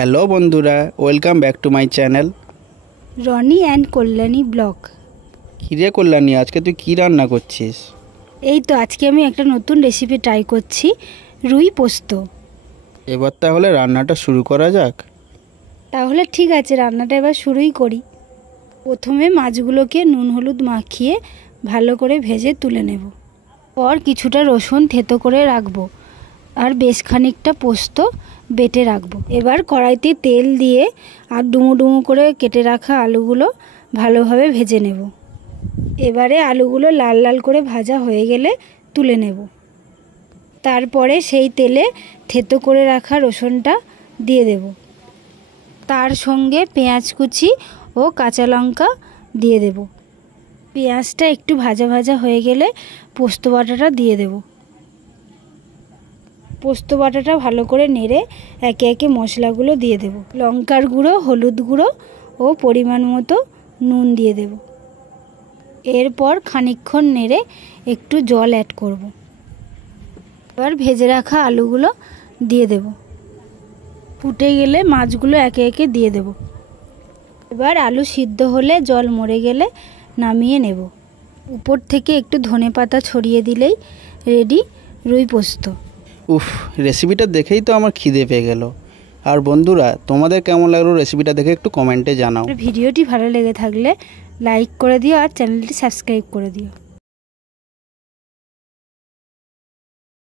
Hello বন্ধুরা, welcome back to my channel Roni and Kalyani blog. কিরে কল্যাণী, আজকে তুই কি রান্না করছিস? এই তো আজকে আমি একটা নতুন রেসিপি ট্রাই করছি, রুই পোস্ত। এবার তাহলে রান্নাটা শুরু করা যাক। তাহলে ঠিক আছে, রান্নাটা এবার শুরুই করি। প্রথমে মাছগুলোকে নুন হলুদ মাখিয়ে ভালো করে ভেজে তুলে নেব। পর কিছুটা রসুন থেতো করে রাখবো আর বেশ খানিকটা পোস্ত বেটে রাখবো। এবার কড়াইতে তেল দিয়ে আর ডুমো ডুমো করে কেটে রাখা আলুগুলো ভালোভাবে ভেজে নেব। এবারে আলুগুলো লাল লাল করে ভাজা হয়ে গেলে তুলে নেব। তারপরে সেই তেলে থেতো করে রাখা রসুনটা দিয়ে দেব। তার সঙ্গে পেঁয়াজ কুচি ও কাঁচা লঙ্কা দিয়ে দেব। পেঁয়াজটা একটু ভাজা ভাজা হয়ে গেলে পোস্ত বাটাটা দিয়ে দেব। পোস্ত বাটাটা ভালো করে নেড়ে একে একে মশলাগুলো দিয়ে দেব। লঙ্কার গুঁড়ো, হলুদ গুঁড়ো ও পরিমাণ মতো নুন দিয়ে দেব। এরপর খানিকক্ষণ নেড়ে একটু জল অ্যাড করব। এবার ভেজে রাখা আলুগুলো দিয়ে দেব। ফুটে গেলে মাছগুলো একে একে দিয়ে দেব। এবার আলু সিদ্ধ হলে জল মরে গেলে নামিয়ে নেব। উপর থেকে একটু ধনেপাতা ছড়িয়ে দিলেই রেডি রুই পোস্ত। উফ, রেসিপিটা দেখেই তো আমার খিদে পেয়ে গেল। আর বন্ধুরা, তোমাদের কেমন লাগলো রেসিপিটা দেখে একটু কমেন্টে জানাও। ভিডিওটি ভালো লেগে থাকলে লাইক করে দিও আর চ্যানেলটি সাবস্ক্রাইব করে দিও।